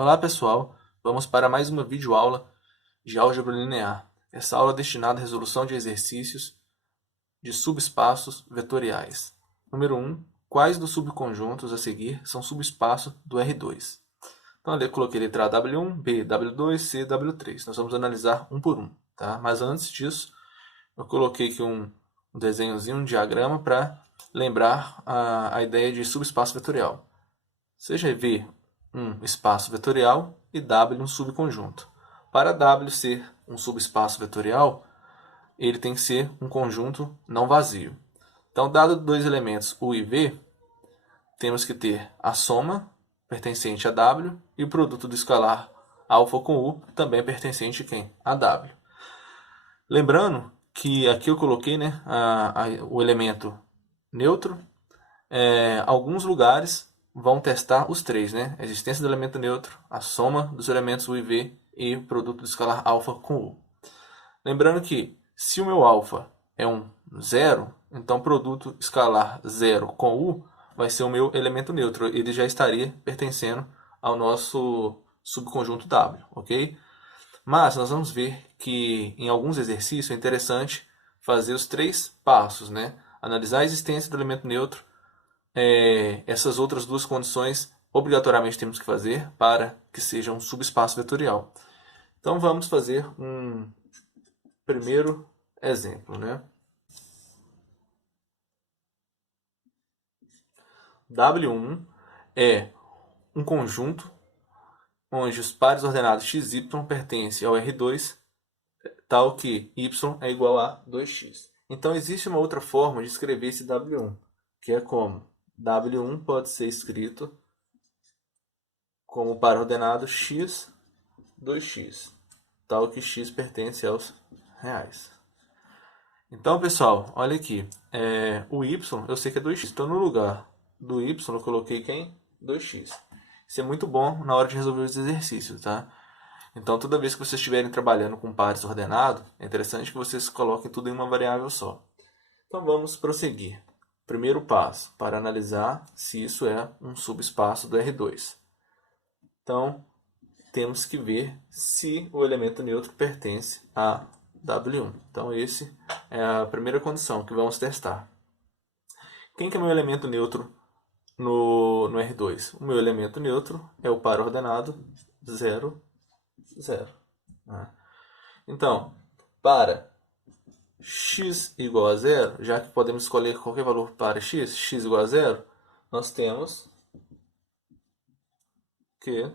Olá pessoal, vamos para mais uma videoaula de álgebra linear. Essa aula é destinada à resolução de exercícios de subespaços vetoriais. Número 1. Quais dos subconjuntos a seguir são subespaço do R2? Então eu coloquei letra A, W1, B, W2, C, W3. Nós vamos analisar um por um, tá? Mas antes disso, eu coloquei aqui um desenhozinho, um diagrama para lembrar a ideia de subespaço vetorial. Seja V um espaço vetorial e W um subconjunto. Para W ser um subespaço vetorial, ele tem que ser um conjunto não vazio. Então, dado dois elementos U e V, temos que ter a soma pertencente a W e o produto do escalar alfa com U também pertencente a quem? A W. Lembrando que aqui eu coloquei o elemento neutro. Alguns lugares vão testar os três, né? A existência do elemento neutro, a soma dos elementos U e V e o produto do escalar alfa com U. Lembrando que se o meu alfa é um zero, então o produto escalar zero com U vai ser o meu elemento neutro. Ele já estaria pertencendo ao nosso subconjunto W, ok? Mas nós vamos ver que em alguns exercícios é interessante fazer os três passos, né? Analisar a existência do elemento neutro, essas outras duas condições obrigatoriamente temos que fazer para que seja um subespaço vetorial. Então vamos fazer um primeiro exemplo, né? W1 é um conjunto onde os pares ordenados x e y pertencem ao R2, tal que y é igual a 2x. Então existe uma outra forma de escrever esse W1, que é como W1 pode ser escrito como par ordenado x, 2x, tal que x pertence aos reais. Então, pessoal, olha aqui. O y, eu sei que é 2x. Então, no lugar do y, eu coloquei quem? 2x. Isso é muito bom na hora de resolver os exercícios, tá? Então, toda vez que vocês estiverem trabalhando com pares ordenados, é interessante que vocês coloquem tudo em uma variável só. Então, vamos prosseguir. Primeiro passo, para analisar se isso é um subespaço do R2. Então, temos que ver se o elemento neutro pertence a W1. Então, esse é a primeira condição que vamos testar. Quem que é meu elemento neutro no R2? O meu elemento neutro é o par ordenado 0, 0. Então, para x igual a 0, já que podemos escolher qualquer valor para x igual a 0, nós temos que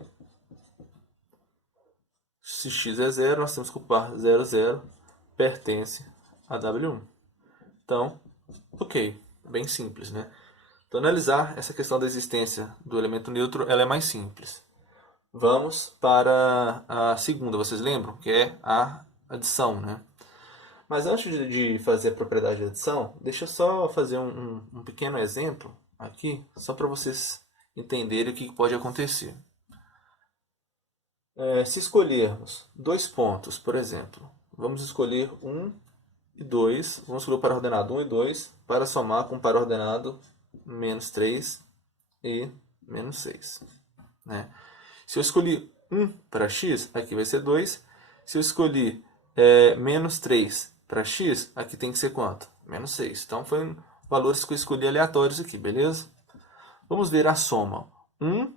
se x é 0, nós temos que o par 0, 0 pertence a W1. Então, ok, bem simples, né? Então, analisar essa questão da existência do elemento neutro, ela é mais simples. Vamos para a segunda, vocês lembram? Que é a adição, né? Mas antes de fazer a propriedade de adição, deixa eu só fazer um pequeno exemplo aqui, só para vocês entenderem o que pode acontecer. Se escolhermos dois pontos, por exemplo, vamos escolher 1 e 2, vamos escolher o par ordenado 1 e 2 para somar com o par ordenado menos 3 e menos 6. Né? Se eu escolhi 1 para x, aqui vai ser 2. Se eu escolhi menos 3 para x, aqui tem que ser quanto? Menos 6. Então, foi valores que eu escolhi aleatórios aqui, beleza? Vamos ver a soma. 1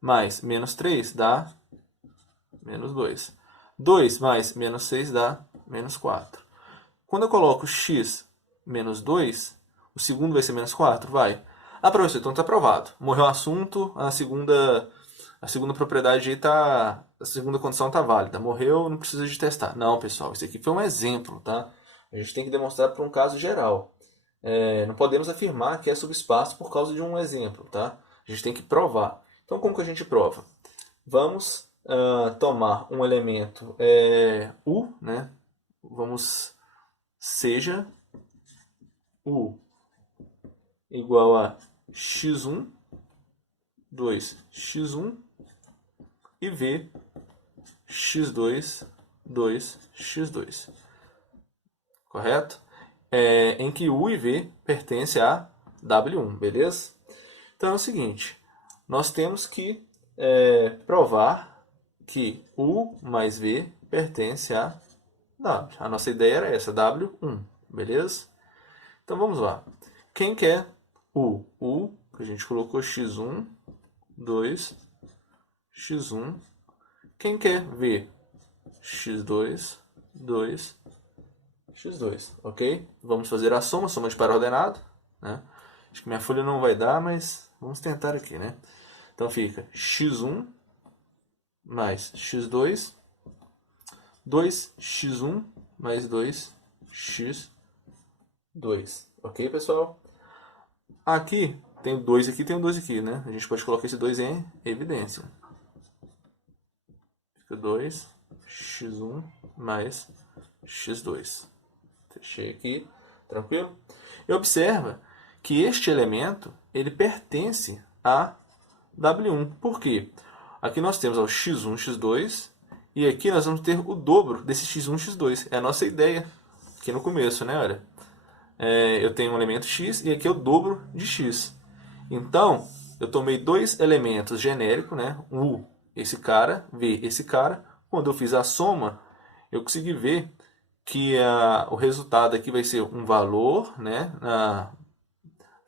mais menos 3 dá menos 2. 2 mais menos 6 dá menos 4. Quando eu coloco x menos 2, o segundo vai ser menos 4? Vai. Ah, professor, então está aprovado. Morreu o assunto, a segunda propriedade aí tá, a segunda condição está válida. Morreu, não precisa de testar. Não, pessoal, isso aqui foi um exemplo, tá? A gente tem que demonstrar para um caso geral. Não podemos afirmar que é subespaço por causa de um exemplo, tá? A gente tem que provar. Então, como que a gente prova? Vamos tomar um elemento U, né? Seja U igual a x1, 2x1 e V x2, 2x2. Correto? Em que U e V pertencem a W1, beleza? Então é o seguinte, nós temos que provar que U mais V pertence a W. A nossa ideia era essa, W1, beleza? Então vamos lá. Quem quer U? U, que a gente colocou x1, 2, x1. Quem quer V? x2, 2, x2, ok? Vamos fazer a soma de par ordenado, né? Acho que minha folha não vai dar, mas vamos tentar aqui, né? Então fica x1 mais x2, 2x1 mais 2x2, ok, pessoal? Aqui tem 2 aqui, tem um 2 aqui, né? A gente pode colocar esse 2 em evidência. Fica 2x1 mais x2. Fechei aqui, tranquilo? E observa que este elemento, ele pertence a W1. Por quê? Aqui nós temos o x1, x2, e aqui nós vamos ter o dobro desse x1, x2. É a nossa ideia aqui no começo, né? Olha, eu tenho um elemento x e aqui é o dobro de x. Então, eu tomei dois elementos genéricos, né? U, esse cara, V, esse cara. Quando eu fiz a soma, eu consegui ver que o resultado aqui vai ser um valor, né?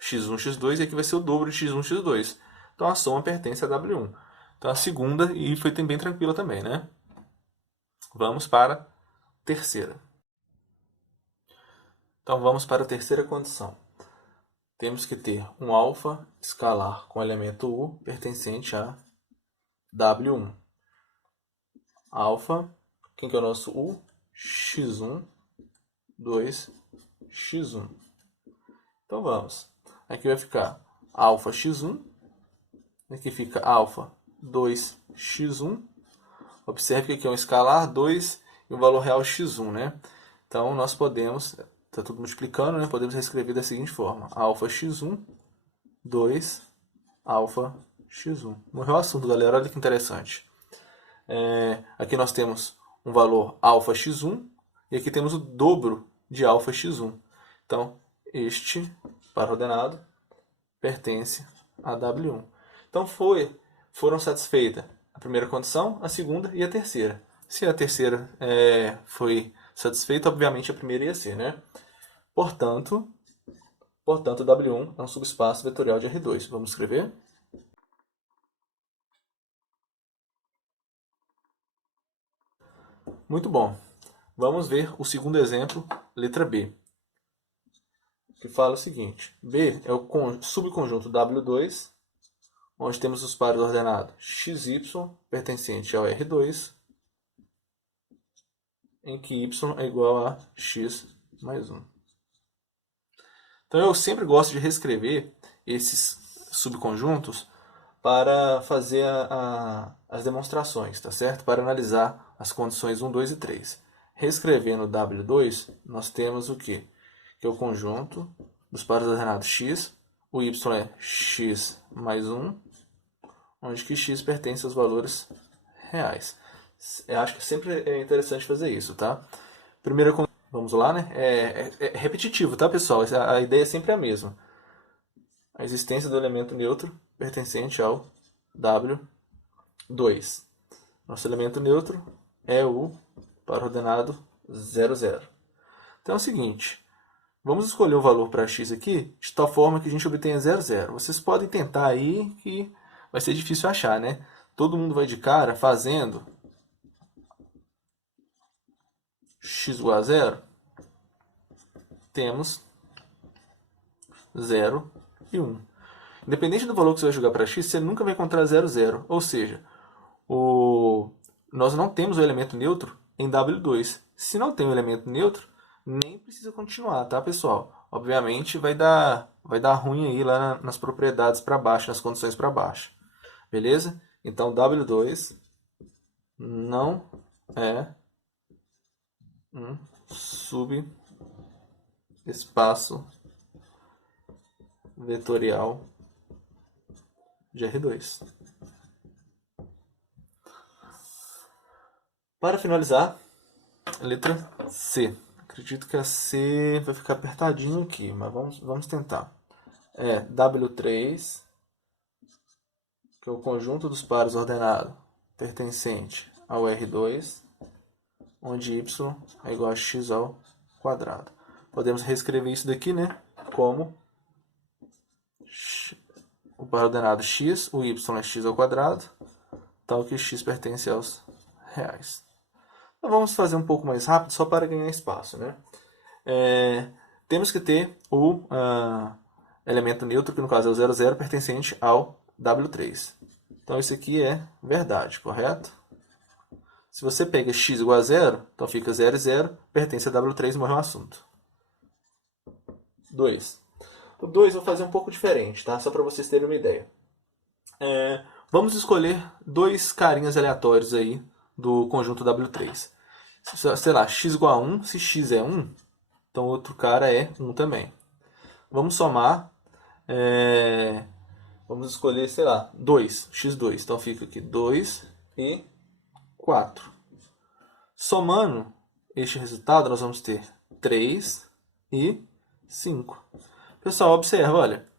x1, x2, e aqui vai ser o dobro de x1, x2. Então a soma pertence a W1. Então a segunda, e foi bem tranquila também, né? Vamos para a terceira. Então vamos para a terceira condição. Temos que ter um alfa escalar com elemento U pertencente a W1. Alfa, quem que é o nosso U? x1, 2, x1. Então vamos. Aqui vai ficar alfa x1. Aqui fica alfa 2x1. Observe que aqui é um escalar 2 e um valor real x1, né? Então nós podemos, está tudo multiplicando, né? Podemos reescrever da seguinte forma: alfa x1, 2, alfa x1. Morreu o assunto, galera. Olha que interessante. Aqui nós temos um valor alfa x1 e aqui temos o dobro de alfa x1. Então, este par ordenado pertence a W1. Então, foram satisfeitas a primeira condição, a segunda e a terceira. Se a terceira foi satisfeita, obviamente a primeira ia ser, né? Portanto, W1 é um subespaço vetorial de R2. Vamos escrever? Muito bom. Vamos ver o segundo exemplo, letra B, que fala o seguinte: B é o subconjunto W2, onde temos os pares ordenados xy pertencente ao R2, em que y é igual a x mais 1. Então eu sempre gosto de reescrever esses subconjuntos para fazer as demonstrações, tá certo? Para analisar as condições 1, 2 e 3. Reescrevendo W2, nós temos o quê? Que é o conjunto dos pares ordenados x, o y é x mais 1, onde que x pertence aos valores reais. Eu acho que sempre é interessante fazer isso, tá? Primeira, vamos lá, né? É repetitivo, tá, pessoal? A ideia é sempre a mesma. A existência do elemento neutro pertencente ao W2. Nosso elemento neutro é o par ordenado 0, 0. Então é o seguinte, vamos escolher um valor para x aqui de tal forma que a gente obtenha 0, 0. Vocês podem tentar aí que vai ser difícil achar, né? Todo mundo vai de cara fazendo x igual a 0. Temos 0 e 1. Independente do valor que você vai jogar para x, você nunca vai encontrar 0, 0. Ou seja, nós não temos o elemento neutro em W2. Se não tem o elemento neutro, nem precisa continuar, tá, pessoal? Obviamente vai dar ruim aí lá nas propriedades para baixo, nas condições para baixo. Beleza? Então W2 não é um subespaço vetorial de R2. Para finalizar, a letra C. Acredito que a C vai ficar apertadinho aqui, mas vamos tentar. W3, que é o conjunto dos pares ordenado pertencente ao R2, onde y é igual a x ao quadrado. Podemos reescrever isso daqui, né, como o par ordenado x, o y é x ao quadrado, tal que x pertence aos reais. Então vamos fazer um pouco mais rápido, só para ganhar espaço, né? Temos que ter o elemento neutro, que no caso é o 0, 0, pertencente ao W3. Então isso aqui é verdade, correto? Se você pega x igual a 0, então fica 0, 0, pertence a W3 e morre o assunto. 2. O 2 eu vou fazer um pouco diferente, tá? Só para vocês terem uma ideia. Vamos escolher dois carinhas aleatórios aí do conjunto W3. Sei lá, x igual a 1, se x é 1, então o outro cara é 1 também. Vamos somar, vamos escolher, sei lá, 2, x2. Então fica aqui 2 e 4. Somando este resultado, nós vamos ter 3 e 5. Pessoal, observa, olha,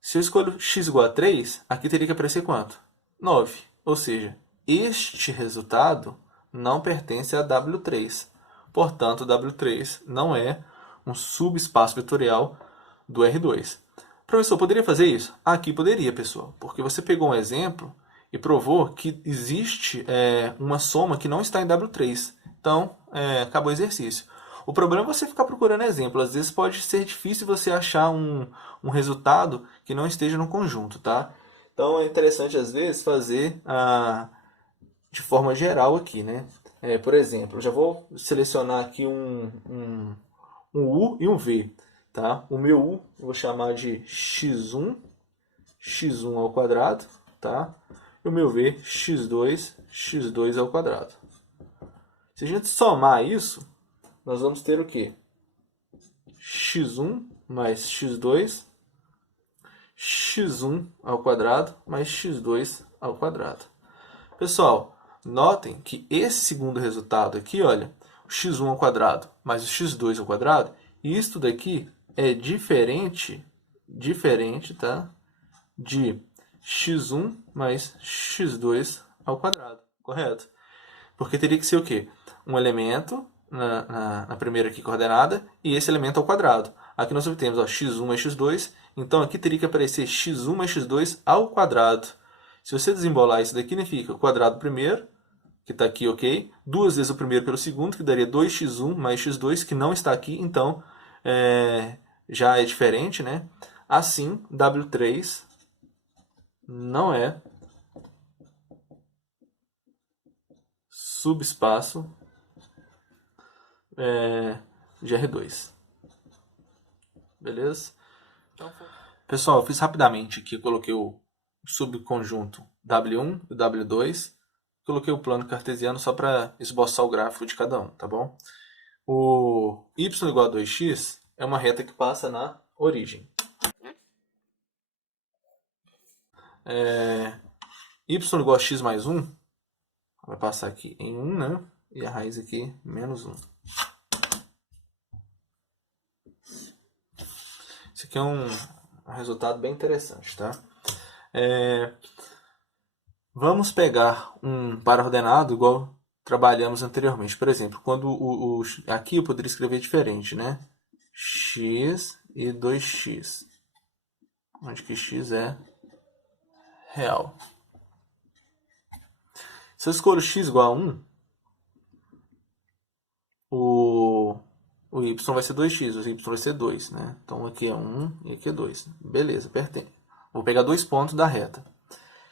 se eu escolho x igual a 3, aqui teria que aparecer quanto? 9. Ou seja, este resultado não pertence a W3. Portanto, W3 não é um subespaço vetorial do R2. Professor, poderia fazer isso? Aqui poderia, pessoal, porque você pegou um exemplo e provou que existe uma soma que não está em W3. Então, acabou o exercício. O problema é você ficar procurando exemplo. Às vezes pode ser difícil você achar um resultado que não esteja no conjunto, tá? Então é interessante, às vezes, fazer de forma geral aqui, né? Por exemplo, eu já vou selecionar aqui um U e um V, tá? O meu U eu vou chamar de x1, x1 ao quadrado, tá? E o meu V, x2, x2 ao quadrado. Se a gente somar isso, nós vamos ter o quê? x1 mais x2, x1 ao quadrado mais x2 ao quadrado. Pessoal, notem que esse segundo resultado aqui, olha, o x1 ao quadrado mais o x2 ao quadrado, isto daqui é diferente, tá? De x1 mais x2 ao quadrado, correto? Porque teria que ser o quê? Um elemento na primeira aqui coordenada e esse elemento ao quadrado. Aqui nós obtemos x1 mais x2, então aqui teria que aparecer x1 mais x2 ao quadrado. Se você desembolar isso daqui, fica o quadrado primeiro, que está aqui, ok? Duas vezes o primeiro pelo segundo, que daria 2x1 mais x2, que não está aqui, então já é diferente, né? Assim, W3 não é subespaço de R2. Beleza? Pessoal, eu fiz rapidamente aqui, coloquei o subconjunto W1 e W2, coloquei o plano cartesiano só para esboçar o gráfico de cada um, tá bom? O y igual a 2x é uma reta que passa na origem. Y igual a x mais 1, vai passar aqui em 1, né? E a raiz aqui, menos 1. Isso aqui é um resultado bem interessante, tá? Vamos pegar um par ordenado igual trabalhamos anteriormente. Por exemplo, quando aqui eu poderia escrever diferente, né? X e 2x. Onde que x é real. Se eu escolho x igual a 1, o y vai ser 2x, o y vai ser 2, né? Então aqui é 1 e aqui é 2. Beleza, pertence. Vou pegar 2 pontos da reta.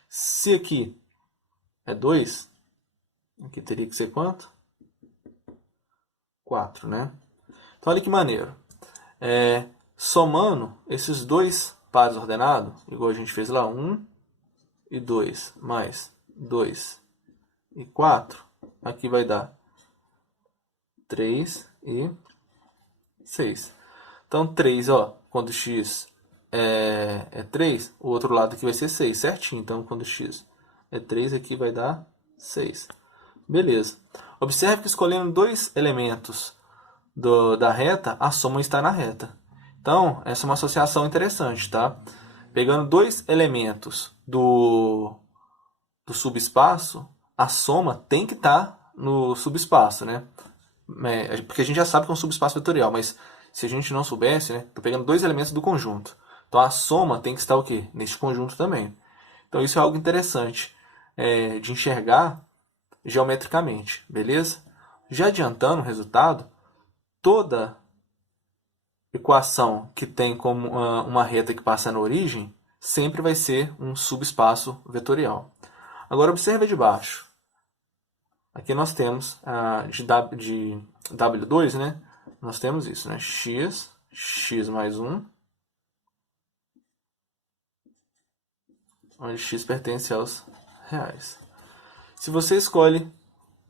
Se aqui é 2, aqui teria que ser quanto? 4, né? Então olha que maneiro. Somando esses dois pares ordenados, igual a gente fez lá, 1 e 2, mais 2 e 4, aqui vai dar 3 e 6. Então 3, ó, quando x é 3, o outro lado aqui vai ser 6, certinho. Então quando x é 3, aqui vai dar 6. Beleza. Observe que escolhendo dois elementos da reta, a soma está na reta. Então, essa é uma associação interessante, tá? Pegando dois elementos do subespaço, a soma tem que estar no subespaço, né? Porque a gente já sabe que é um subespaço vetorial, mas se a gente não soubesse, né? Estou pegando dois elementos do conjunto. Então a soma tem que estar o quê? Neste conjunto também. Então isso é algo interessante de enxergar geometricamente, beleza? Já adiantando o resultado, toda equação que tem como uma reta que passa na origem sempre vai ser um subespaço vetorial. Agora observe de baixo. Aqui nós temos de W2, né? Nós temos isso, né? X mais 1, onde x pertence aos reais. Se você escolhe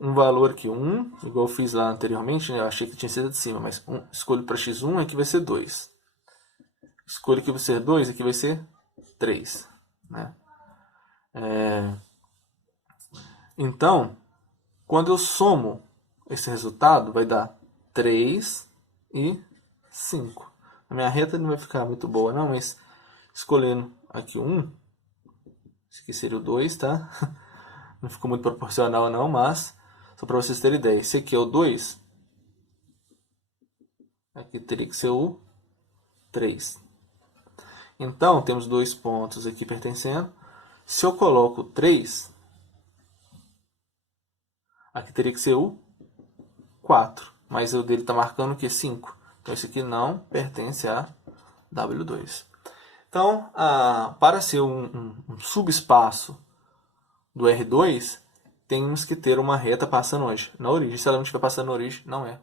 um valor aqui, 1, igual eu fiz lá anteriormente, né? Eu achei que tinha sido de cima, mas escolho para x1, aqui vai ser 2. Escolho aqui vai ser 2, aqui vai ser 3. Né? Então, quando eu somo esse resultado, vai dar 3 e 5. A minha reta não vai ficar muito boa, não, mas escolhendo aqui 1, esse aqui seria o 2, tá? Não ficou muito proporcional não, mas só para vocês terem ideia. Esse aqui é o 2, aqui teria que ser o 3. Então, temos dois pontos aqui pertencendo. Se eu coloco 3, aqui teria que ser o 4. Mas o dele está marcando o que? 5. Então, esse aqui não pertence a W2. Então, para ser um subespaço do R2, temos que ter uma reta passando onde? Na origem. Se ela não estiver passando na origem, não é